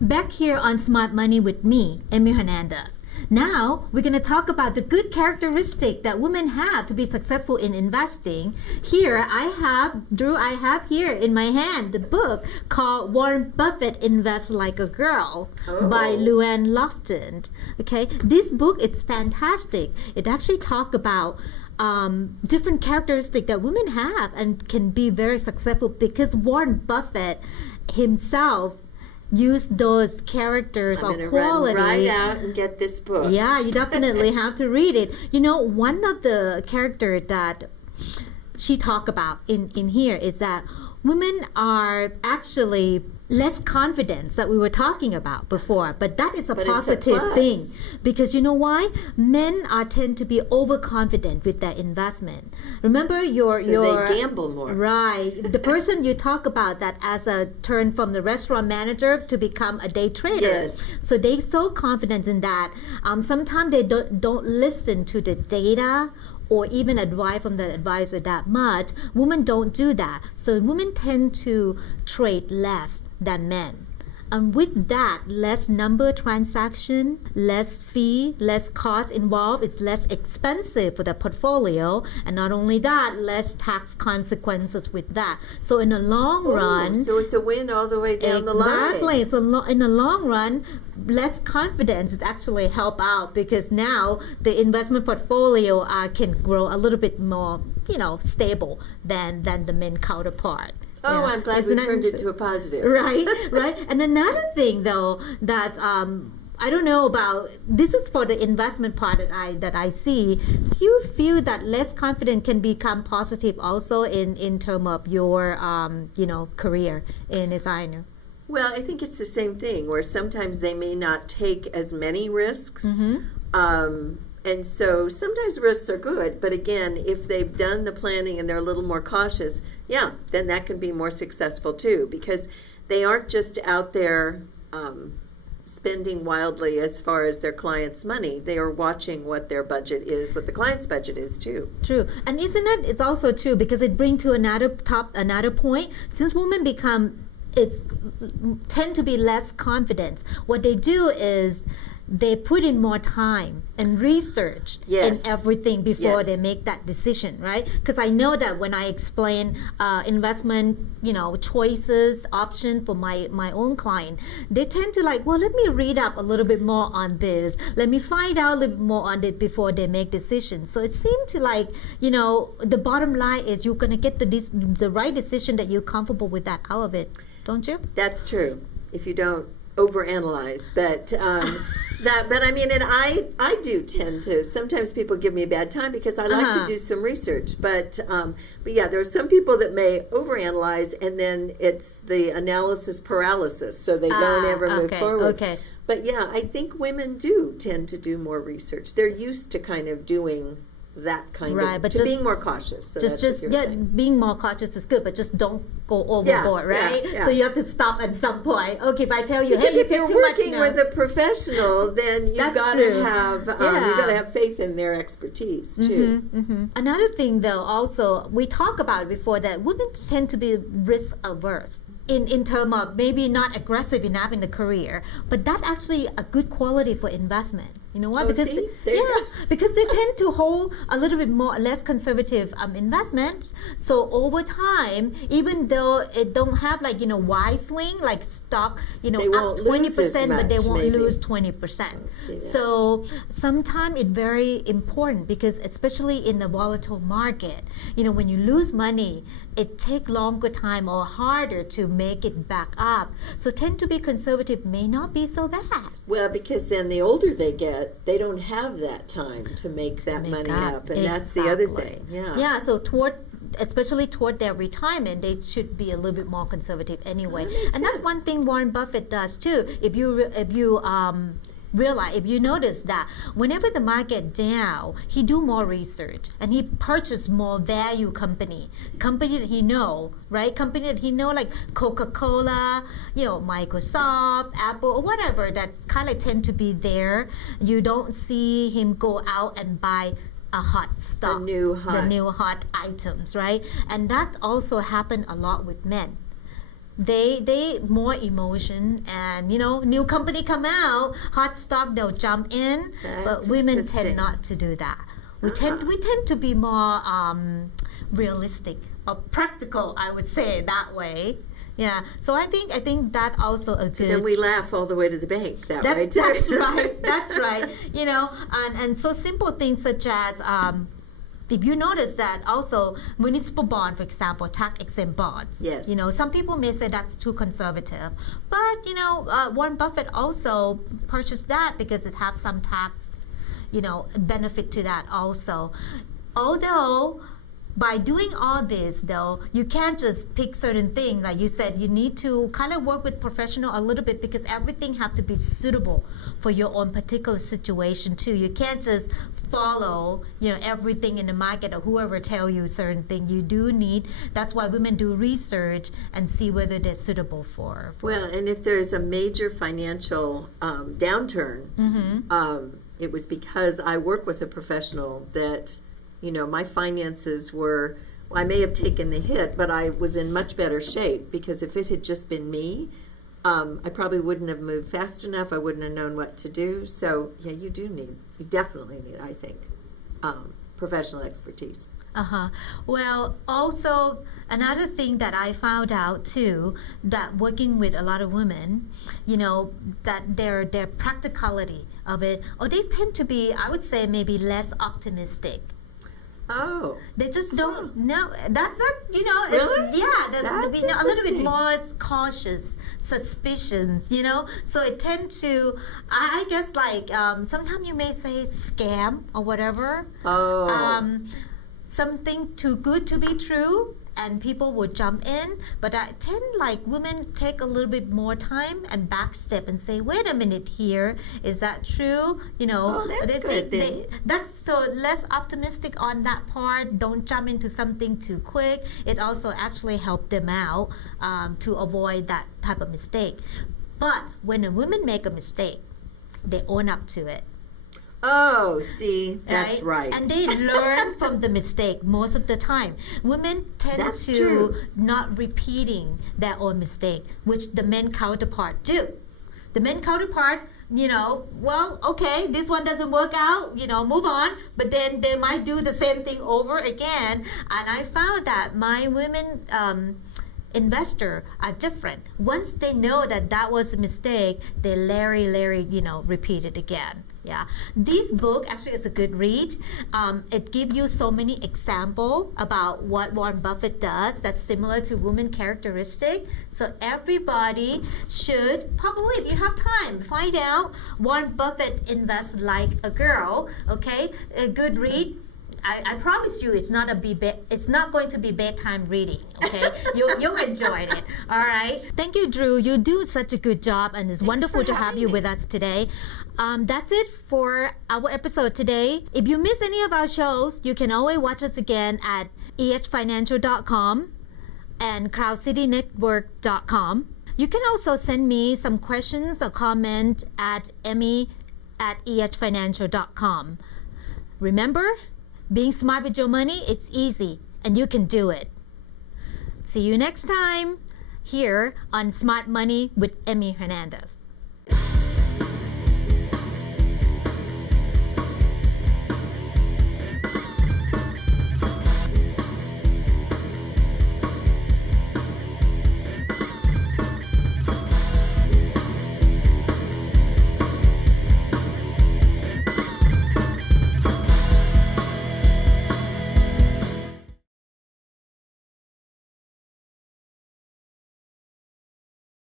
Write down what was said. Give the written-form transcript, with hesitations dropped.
Back here on Smart Money with me, Emmy Hernandez. Now, we're going to talk about the good characteristic that women have to be successful in investing. Here, I have here in my hand the book called Warren Buffett Invest Like a Girl by Luann Lofton. Okay, this book, it's fantastic. It actually talks about different characteristics that women have and can be very successful because Warren Buffett himself use those characters or quality. Run right out and get this book. Yeah, you definitely have to read it. You know, one of the characters that she talked about in here is that women are actually less confident that we were talking about before, but that is a positive thing because you know why? Men tend to be overconfident with their investment. Remember they gamble more. Right. The person you talk about that as a turn from the restaurant manager to become a day trader. Yes. So they so confident in that. Sometimes they don't listen to the data or even advice from the advisor that much. Women don't do that. So women tend to trade less than men. And with that, less number transaction, less fee, less cost involved, it's less expensive for the portfolio. And not only that, less tax consequences with that. So in the long run... So it's a win all the way down the line. Exactly. So in the long run, less confidence is actually help out because now the investment portfolio can grow a little bit more, stable than the men counterpart. Oh, yeah. I'm glad we turned it to a positive. Right. And another thing, though, that I don't know about, this is for the investment part that I see. Do you feel that less confident can become positive also in terms of your, career in designer? Well, I think it's the same thing, where sometimes they may not take as many risks. And so sometimes risks are good, but again, if they've done the planning and they're a little more cautious, then that can be more successful too, because they aren't just out there spending wildly as far as their clients' money. They are watching what their budget is, what the client's budget is too. True. And isn't it, it's also true because it brings to another point, since women tend to be less confident, what they do is they put in more time and research in everything before they make that decision, right? Because I know that when I explain investment, choices, options for my own client, they tend to let me read up a little bit more on this. Let me find out a little bit more on it before they make decisions. So it seemed to the bottom line is you're going to get the right decision that you're comfortable with that out of it, don't you? That's true. If you don't overanalyze, but I mean, and I do tend to. Sometimes people give me a bad time because I like to do some research, but yeah, there are some people that may overanalyze, and then it's the analysis paralysis, so they don't ever move forward. Okay. But yeah, I think women do tend to do more research. They're used to kind of doing that kind of, but being more cautious. So that's what you're saying. Being more cautious is good, but just don't go overboard, right? Yeah. So you have to stop at some point. Okay, if I tell you, because hey, if you're working with a professional, then you've got to have faith in their expertise too. Another thing, though, also we talked about before that women tend to be risk averse. In terms of maybe not aggressive enough in the career, but that actually a good quality for investment. You know what? Because they tend to hold a little bit less conservative investments. So over time, even though it don't have wide swing like stock, up 20%, but they won't lose 20%. So sometimes it's very important because especially in the volatile market, when you lose money, it takes longer time or harder to make it back up. So tend to be conservative may not be so bad. Well, because then the older they get, they don't have that time to make that money up. And that's the other thing. Yeah, so especially toward their retirement, they should be a little bit more conservative anyway. And that's one thing Warren Buffett does too. If you notice that whenever the market down, he do more research and he purchase more value company that he know, right? Company that he know like Coca-Cola, Microsoft, Apple, or whatever that kind of tend to be there. You don't see him go out and buy a hot stock, the new hot items, right? And that also happened a lot with men. they more emotion, and new company come out, hot stock, they'll jump in. But That's women interesting. tend not to do that. We tend to be more realistic or practical, I would say that way. Yeah, so I think that also a good. Then we laugh all the way to the bank that way too. That's right. That's right. And so simple things such as if you notice that also municipal bond, for example, tax exempt bonds. Yes. Some people may say that's too conservative, but Warren Buffett also purchased that because it has some tax, benefit to that also. Although by doing all this, though, you can't just pick certain things. Like you said, you need to kind of work with professional a little bit because everything have to be suitable for your own particular situation too. You can't just follow, everything in the market or whoever tell you certain thing. You do need. That's why women do research and see whether they're suitable for. Well, and if there's a major financial downturn, it was because I work with a professional that. My finances were, I may have taken the hit, but I was in much better shape because if it had just been me, I probably wouldn't have moved fast enough. I wouldn't have known what to do. So, yeah, you definitely need, I think, professional expertise. Well, also another thing that I found out too, that working with a lot of women, that their practicality of it, or they tend to be, I would say, maybe less optimistic. Oh. They just don't know. That's Really? That's a little interesting. bit more cautious, suspicions, So it tend to, I guess, like, sometimes you may say scam or whatever. Oh. Something too good to be true, and people would jump in. But I tend like women take a little bit more time and backstep and say, wait a minute here, is that true? Oh, that's good then. That's so less optimistic on that part. Don't jump into something too quick. It also actually helped them out to avoid that type of mistake. But when a woman make a mistake, they own up to it. Oh, see, that's right. And they learn from the mistake most of the time. Women tend That's to true. not repeating their own mistake, which the men counterpart do. The men counterpart, well, okay, this one doesn't work out, move on. But then they might do the same thing over again. And I found that my women investor are different. Once they know that was a mistake, they repeat it again. Yeah, this book actually is a good read. It gives you so many examples about what Warren Buffett does that's similar to women characteristic. So everybody should probably, if you have time, find out Warren Buffett invests like a girl. Okay, a good read. I promise you, it's not going to be bedtime reading. Okay, you'll enjoy it. All right. Thank you, Drue. You do such a good job, and it's wonderful to have you with us today. That's it for our episode today. If you miss any of our shows, you can always watch us again at ehfinancial.com and crowdcitynetwork.com. You can also send me some questions or comment at emmy@ehfinancial.com. Remember, being smart with your money, it's easy, and you can do it. See you next time here on Smart Money with Emmy Hernandez.